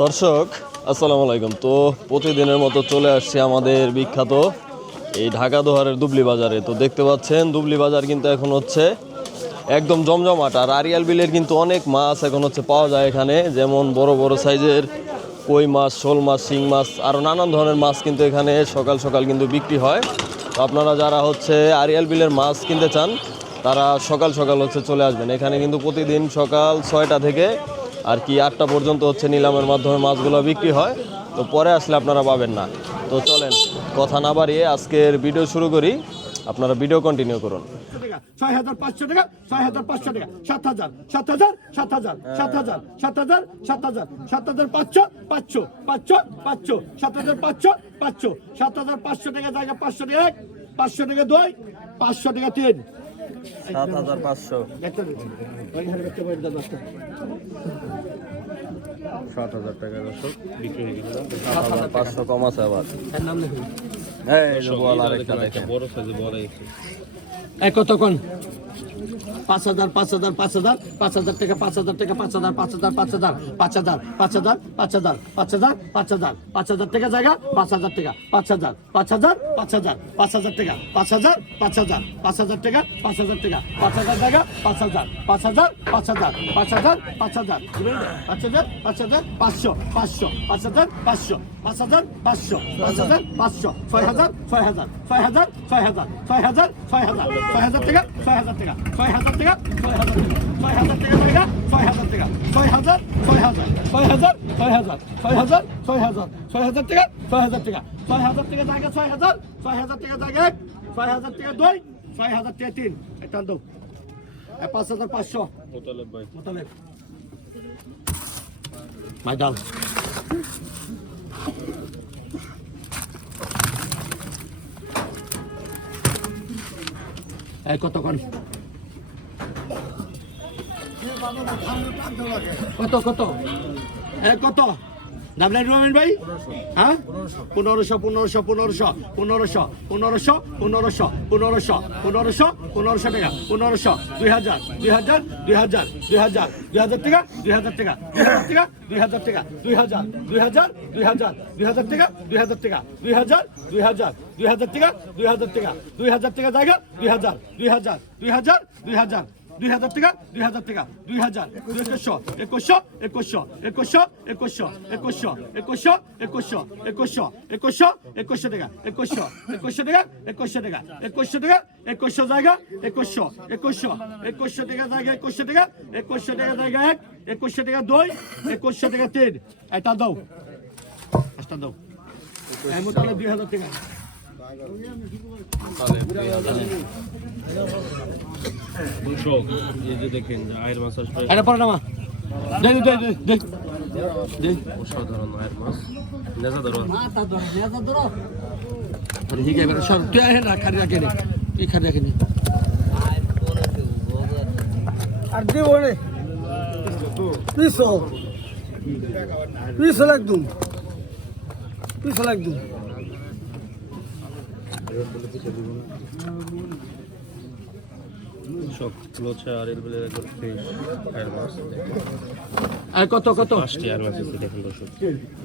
দর্শক আসসালামু আলাইকুম। তো প্রতিদিনের মতো চলে আসছে আমাদের বিখ্যাত এই ঢাকা দোহারের দুবলি বাজারে। তো দেখতে পাচ্ছেন দুবলি বাজার কিন্তু এখন হচ্ছে একদম জমজমাট। আর আরিয়াল বিলের কিন্তু অনেক মাছ এখন হচ্ছে পাওয়া যায় এখানে, যেমন বড় বড় সাইজের কই মাছ, শোল মাছ, শিং মাছ, আরও নানান ধরনের মাছ কিন্তু এখানে সকাল সকাল কিন্তু বিক্রি হয়। তো আপনারা যারা হচ্ছে আরিয়াল বিলের মাছ কিনতে চান তারা সকাল সকাল হচ্ছে চলে আসবেন। এখানে কিন্তু প্রতিদিন সকাল 6টা থেকে আর কি 8টা পর্যন্ত হচ্ছে নিলামের মাধ্যমে মাছগুলো বিক্রি হয়। তো পরে আসলে আপনারা পাবেন না। তো চলেন কথা না বাড়িয়ে আজকের ভিডিও শুরু করি, আপনারা ভিডিও কন্টিনিউ করুন। 6,500 টাকা, 6,500 টাকা, 7,000, 7,000, 7,000, 7,000, 7,000, 7,000, 7,500, 500, 500, 500, 7,500, 500, 7,500 টাকা জায়গা, 500 টাকা এক, 500 টাকা দুই, 500 টাকা তিন, 7,500, 7,000 টাকা দর্শক বিক্রি হয়ে গেল। 7,500 কম আছে আবার। কতক্ষণ 5,000, 5,000, 5,000, 5,000 টাকা, 5,000 টাকা, 5,000, 5,000, 5,000, 5,000, 5,000, 5,000, 5,000, 5,000, 5,000 টাকা জায়গা, 5,000 টাকা, 5,000, 5,000, 5,000, 5,000 টাকা, 5,000, 5,000, 5,000 টাকা, 5,000 টাকা, 5,000 জায়গা, 5,000, 5,000, 5,000, 5,000, 5,000, 5,000, 5,000, 500, 500, 5,000, 500, 5,000, 500, 5,000, 500, 6,000, 6,000, 6,000, 6,000, 6,000, 6,000, 6,000 টাকা, 6,000 টাকা, 6,000 টাকা, 6,000 টাকা, 6,000 টাকা জায়গা, 6,000 টাকা, 6,000, 6,000, 6,000, 6,000, 6,000, 6,000, 6,000 টাকা, 6,000 টাকা, 6,000 টাকা জায়গা, 6,000, 6,000 টাকা জায়গা এক, 6,000 টাকা দুই, 6,000 টাকা তিন, এটা দাও 5,500 মোতালেব ভাই, মোতালেব ভাই দাও। কতক্ষণ কত কত কত দাম নাই রহমান ভাই? হ্যাঁ 1,500, 1,500, 1,500, 1,500, 1,500, 1,500, 1,500, 1,500, 1,500 টাকা, 1,500, 2,000, 2,000, 2,000, 2,000, 2,000 টাকা, 2,000 টাকা, 2,000 টাকা, 2,000 টাকা, 2,000, 2,000, 2,000, 2,000 টাকা, 2,000 টাকা, 2,000, 2,000, 2,000 টাকা, 2,000 টাকা, 2,000 টাকা জায়গা, 2,000, 2,000, 2,000, 2,000, 2,000 টাকা, 2,000 টাকা, 2,000, 2,100, 2,100, 2,100, 2,100, 2,100, 2,100, 2,100, 2,100, 2,100, 2,100, 2,100 টাকা, 2,100, 2,100 টাকা, 2,100 টাকা, 2,100 টাকা, 2,100 জায়গা, 2,100, 2,100, 2,100 টাকা জায়গা, 2,100 টাকা, 2,100 টাকা জায়গা এক, 2,100 টাকা দুই, 2,100 টাকা তিন, এটা দাও, এটা দাও, এর মতো 2,000 টাকা। দেখেন আয়ের মাছ আসবে, এটা পরে নামা দে দে দে দে দে অসাধারণ আয়ের মাছ, নেজা ধরো আরে ঠিক আছে সব তুই আয় না খালি রাখে রে এই খালি রাখে নি আর দিব রে পিছল পিছল একদম পিছল একদম সব লোচা আর এর বলে একদম ফ্রেশ আয়ের মাছ। আর কত কত 5টি আয়ের মাছ আছে দেখেন দর্শক,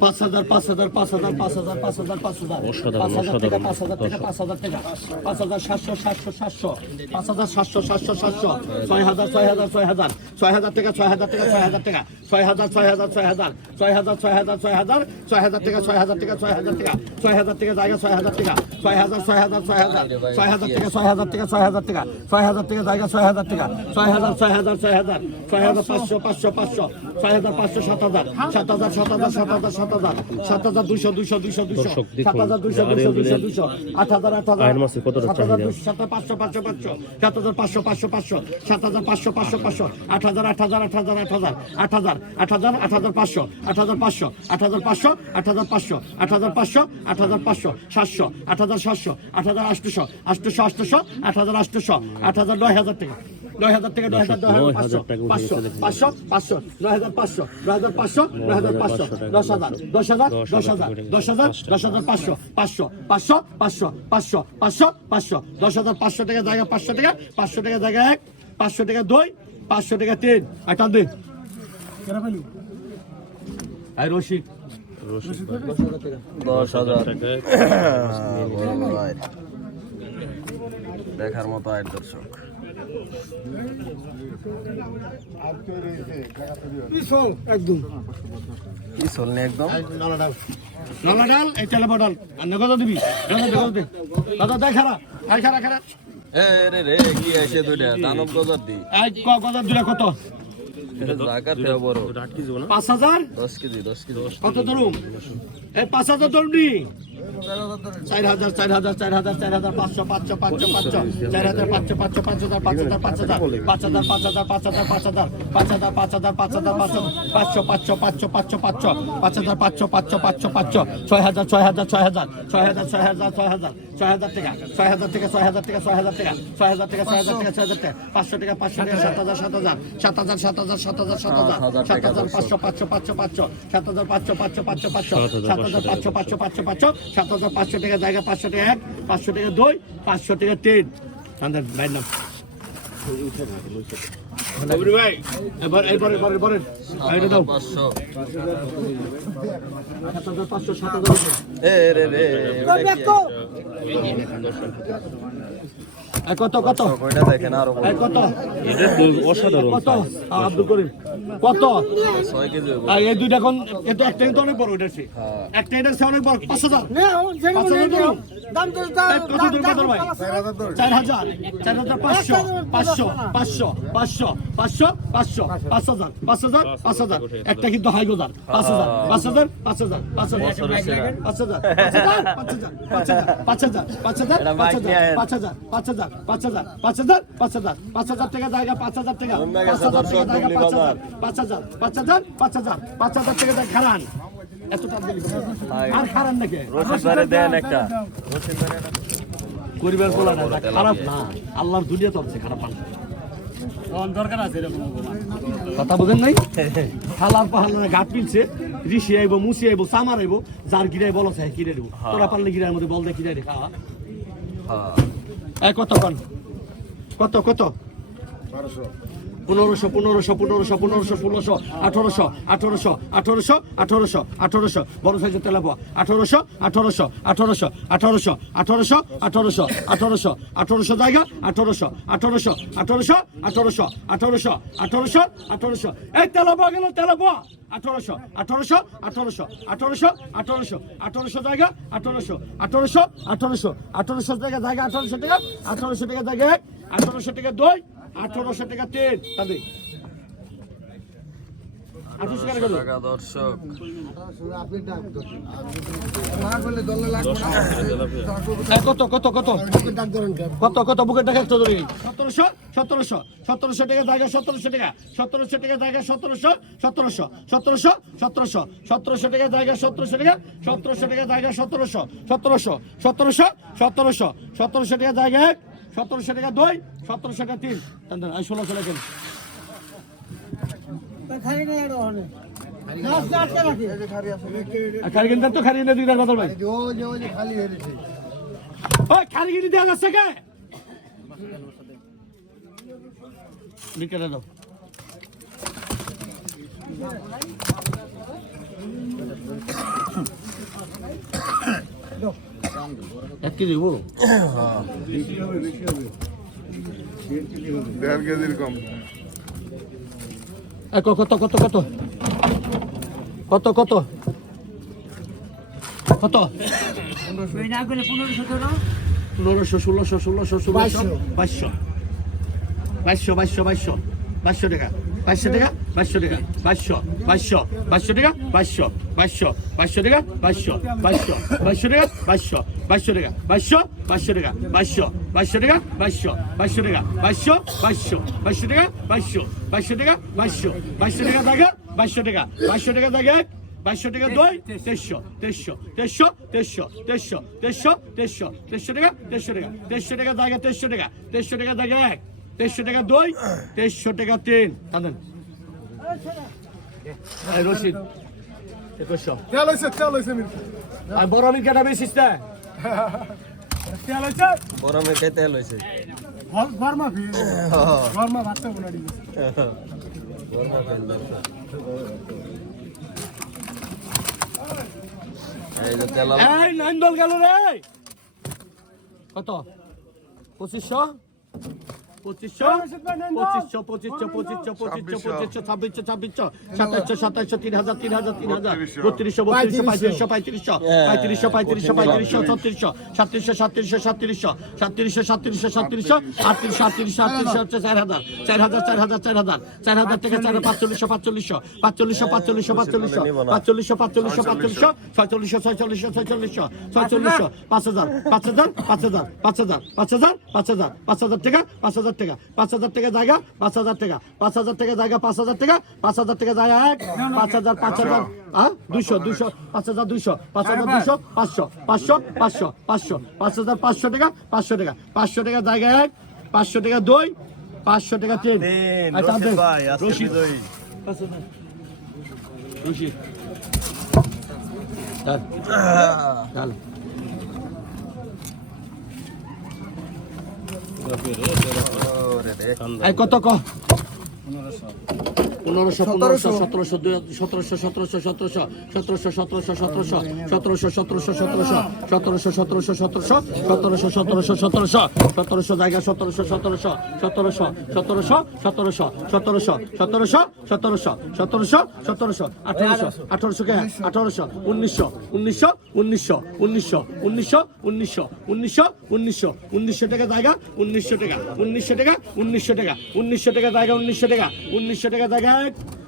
5,000, 5,000, 5,000, 5,000, 5,000, 5,000, অসাধারণ, 5,000 টাকা, অসাধারণ 5,000 টাকা, 5,000 টাকা, 5,700, 700, 700, 5,700, 700, 700, 6,000, 6,000, 6,000, 6,000 টাকা, 6,000 টাকা, 6,000 টাকা, 6,000, 6,000, 6,000, 6,000, 6,000, 6,000, 6,000 টাকা, 6,000 টাকা, 6,000 টাকা, 6,000 টাকা জায়গা, 6,000 টাকা, 6,000, 6,000, 6,000, 6,000 টাকা, 6,000 টাকা, 6,000 টাকা, 6,000 টাকা জায়গা, 6,000 টাকা, 6,000, 6,000, 6,000, 6,000, 500, 500, 500, 6,000, 500, 7,000, 7,000, 7,000, 7,000, 7,000, 7,000, 200, 200, 200, 200, 7,000, 200, 200, 200, 200, 8,000, 8,000, আয়ের মাছের কতটা চাহিদা? 7,500, 500, 500, 7,500, 500, 500, 7,500, 500, 500, 8,000, 8,000, 8,000, 8,000, 8,000, 8,000, 8,500, 8,500, 8,500, 8,500, 8,500, 8,500, 700, 8,700, 8,800, 8,800, 8,800, 8,000, 9,000 টাকা, 9,000 টাকা, 9,000, 500, 500, 500, 9,500, 9,500, 9,500, 10,000, 10,000, 10,000, 10,000, 10,500, 500, 500, 500, 500, 500, 500, 10,500 টাকা জায়গা, 500 টাকা, 500 টাকা জায়গা এক, 500 টাকা দুই, 500 টাকা 3 আর টান দে আর রশিদ 10,000 টাকায় দেখার মতো আয় দর্শক। পিছল একদম কি চলনি একদম নলা ডাল এই তেলে বডাল আর কত দিবি দাদা দেখ খারাপ আর খারাপ এ রে রে কি আছে দুইটা দানব গজার দি এই কত দিলা কত এটা জায়গা থেকে বড় ওটা 8 কেজি না 5000 10 কেজি কত ধরুম এই 5000 ধরবি 4,000 500 500 7,500 টাকা জায়গা 500 টাকা 1 500 টাকা 2 500 টাকা 3 তাদের ভাইয়ের নাম ভাই এবার এটা দাও 500 7,500 7,000 এ রে রে কত কয়টা দেখেন আরো কত এটা অসাধারণ কত আব্দুল করিম কত 6 কেজি হবে। আর এই দুইটা কোন এটা একটা তো অনেক বড় এটা সে একটা এটা সে অনেক বড় 5,000 না দাম তো কত দূর কত ভাই 4,000 4,500 একটা কিন্তু হাই গোদার 5,000 টাকা জায়গা 5,000 টাকা 5,000 টাকা খারান এত টাকা দিলি আর খারান নাকি রশিদ ভাই দেন একটা পরিবার বলা না খারাপ না আল্লাহর দুনিয়া তো আছে খারাপ না দরকার আছে কথা বুঝেন নাই হালার পাহাড় ঘাট পিলছে ঋষি আইব মুসি আইব সামার আইব যার গিরাই বলো চাই কিনে দেবো তোরা পারলে গিরার মধ্যে বল দিয়ে কিনে রে খাওয়া কত পান কত 1500 বড় সাইজের তেলাপোয়া 1800 জায়গা 1800 এই তেলাপোয়া গেল তেলাপোয়া 1800 জায়গা 1800 জায়গা 1800 টাকা 1800 টাকা জায়গা 1800 টাকা 2 1800 টাকা 3 তাদের 1800 টাকা গেল টাকা দর্শক কত বুকের টাকা একটা ধরে 1700 টাকা জায়গা 1700 টাকা 1700 টাকা জায়গা 1700 টাকা জায়গা 1700 টাকা 1700 টাকা জায়গা 1700 টাকা জায়গা 1700 টাকা 2 1700 টাকা 3 আর 1600 টাকা খালি না আর ওখানে খালি কিন্তু তো খালি না দিদার বদল ভাই খালি হয়ে গেছে ওই খালি গিনি দেওয়া যাচ্ছে কে বিকেলে দাও এক কেজি দেবো 1.5 কেজির কম কত 500 টাকা 500 টাকা 500 টাকা 500 টাকা 500 টাকা 500 টাকা 500 টাকা 500 টাকা 500 টাকা 500 টাকা 500 টাকা 500 টাকা 500 টাকা জায়গা 500 টাকা 500 টাকা জায়গা 500 টাকা 2 300 টাকা জায়গা 300 টাকা জায়গা 1 300 টাকা 2 300 টাকা 3 তাদের রশিদ 2100 তেল হইছে আর বড় আমি কেটা বেশিস না বড় মেয়ে তেল হয়েছে গরমা ফিরে গরমা ভাতটা বনা দিবে এই যে তেলাল এই নাইন দল গেল রে কত 2500 2500 2500 টাকা 5000 টাকা জায়গা 5000 টাকা 5000 টাকা জায়গা 5000 টাকা 5000 টাকা জায়গা 5000 5000 200 200 5200 5200 500 500 500 500 5500 টাকা 500 টাকা 500 টাকা জায়গা 500 টাকা 2 500 টাকা 3 রশিদ ভাই আজকে রশিদ বিজয়ী রশিদ চল ওরে রে এই কত ক 1500 1700 1700 1700 1700 জায়গা 1800 কে 1800 1900 টাকা জায়গা 1900 টাকা 1900 টাকা 1900 টাকা 1900 টাকা জায়গা 1900 টাকা 1900 টাকা জায়গা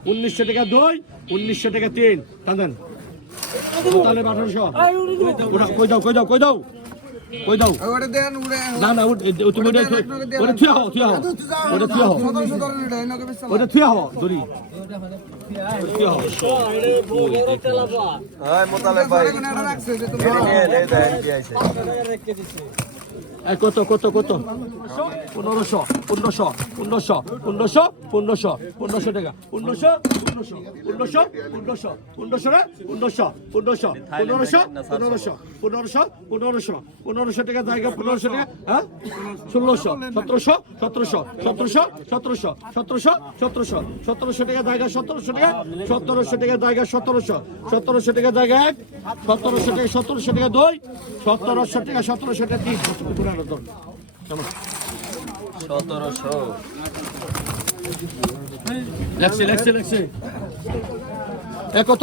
1900 টাকা 2 1900 টাকা 3 টানেন তাহলে 1800 কই দাও ওরে দেন উড়ে না না তুমি ওটা থিয়া হও দড়ি থিয়া হও হাই মোতালেব ভাই রাখছে যে এই দেন কি আইছে এই কত 1500 টাকা 1500 টাকা জায়গা 1500 টাকা হ্যাঁ 1600 1700 1700 টাকা জায়গা 1700 টাকা 1700 টাকা জায়গা 1700 টাকা জায়গা 1700 টাকা 2 1700 টাকা 3 1700 লেখছে কত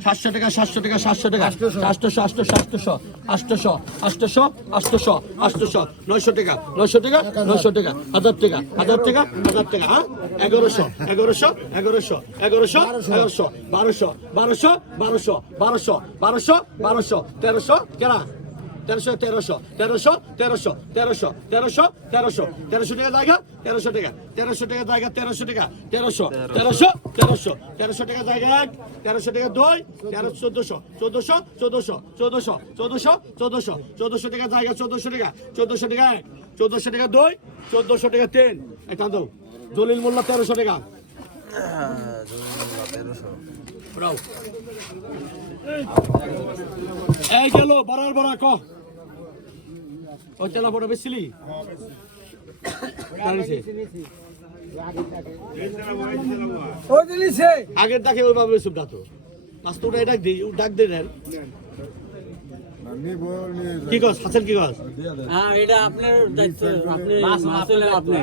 700 টাকা 800 টাকা 900 টাকা 1000 টাকা 1100 1300 কেনা 1300 টাকা জায়গা 1300 টাকা জায়গা 1300 টাকা 1300 টাকা জায়গা 1300 টাকা 2 1400 টাকা জায়গা 1400 টাকা 2 1400 টাকা 3 এটা দাও জলিল মোল্লা 1300 টাকা ব্রাও এই গেল বড় ক ওই তেলা বড় বেশিলি ওই দিলিছে আগের ডাকে ওইভাবে সুবিধা তো পাঁচটা ডাক দে দেন কি কস হাসেল কি কস হ্যাঁ এটা আপনার দায়িত্ব আপনি আসলে আপনি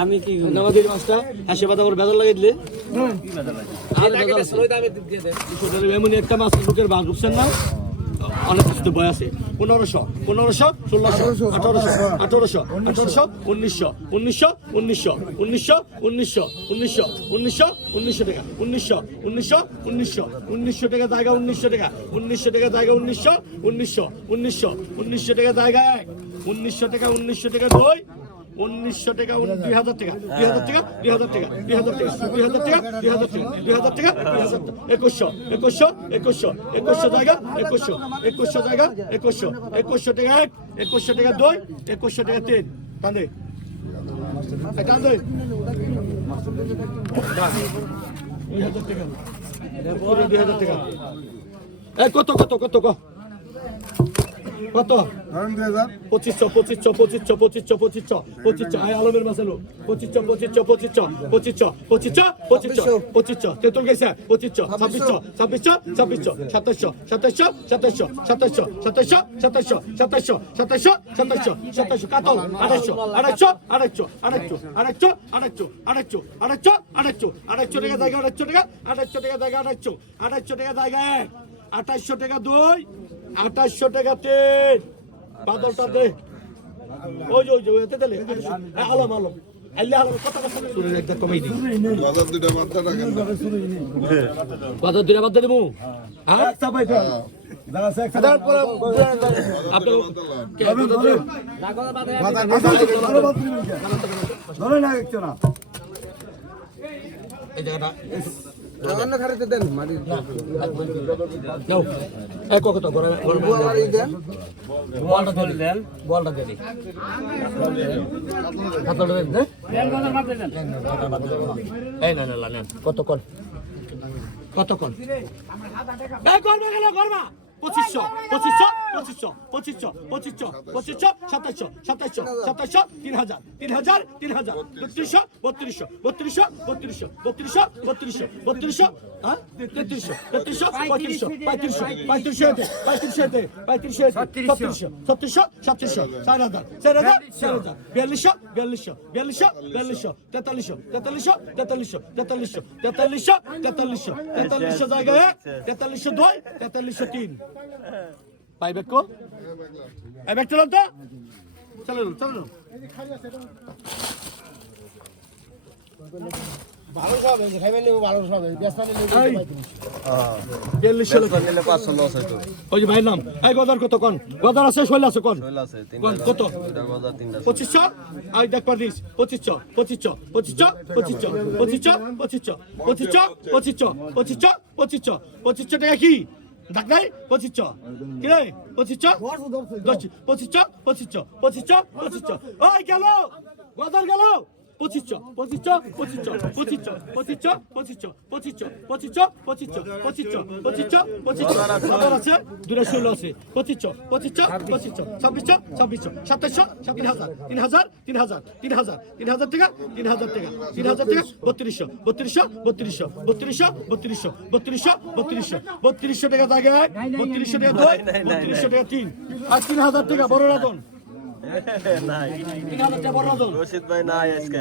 আমি কি নামাজের মাছটা হাসে পাতা করে বেদল লাগিয়ে দিলে এমন একটা মাছ লোকের বাঘ ঢুকছেন না অনেক কিছু বয় আছে 1500 1600 1800 1900 টাকা 1900 টাকা জায়গা 1900 টাকা জায়গা 1900 টাকা জায়গা 1900 টাকা 2 1900 টাকা 2000 টাকা 2100 জায়গা 2100 টাকা 2100 টাকা 2 2100 টাকা 3 কান্দে কান্দে 2000 টাকা কত কত? 2500 আয় আলমের মাসালো 2500 তেতুল গেছে 2500 2600 কাতল 2800 টাকা জায়গা 2800 জায়গায় 2800 টাকা 2 2800 টাকা 3 বাদলটা দে ওই এতে দিলে আলম আল্লাহ কত কথা শুনে একটা কমাই দি বাদল দুটা বাদ দেবো হ্যাঁ সবাই এই জায়গাটা অন্য খারিতে দেন মারি নাও এক কত বুয়ারি দেন বলটা ধরে দেন বলটা ধরে হাতটা দেন দে দেন বাজার মারতে দেন এই না কত কোন এই করবে গেল করবা 2500 2700 3000 হ্যাঁ 43 জায়গায় 43 পাই ব্যাক কো এই ব্যাক চলো তো চলো 1200 হবে খাইবেন 1200 হবে বেসমানি নিলে 500 লস হইতো ওই যে ভাই নাম এই গদার কত কোন গদার আছে শৈল আছে কোন কোন কত 2500 আই দেখ পারিস 2500 টাকা কি দেখ নাই 2500 কি রে 2500 ওই গেল গদার গেল 2500 আছে দুটো শৈল আছে 2500 2600 2700 3000 টাকা 3200 টাকা জায়গায় 3200 টাকা 3200 টাকা 3 আর 3000 টাকা বড় রাজন 3000 টাকা বড় রাজন রশিদ ভাই নাই আজকে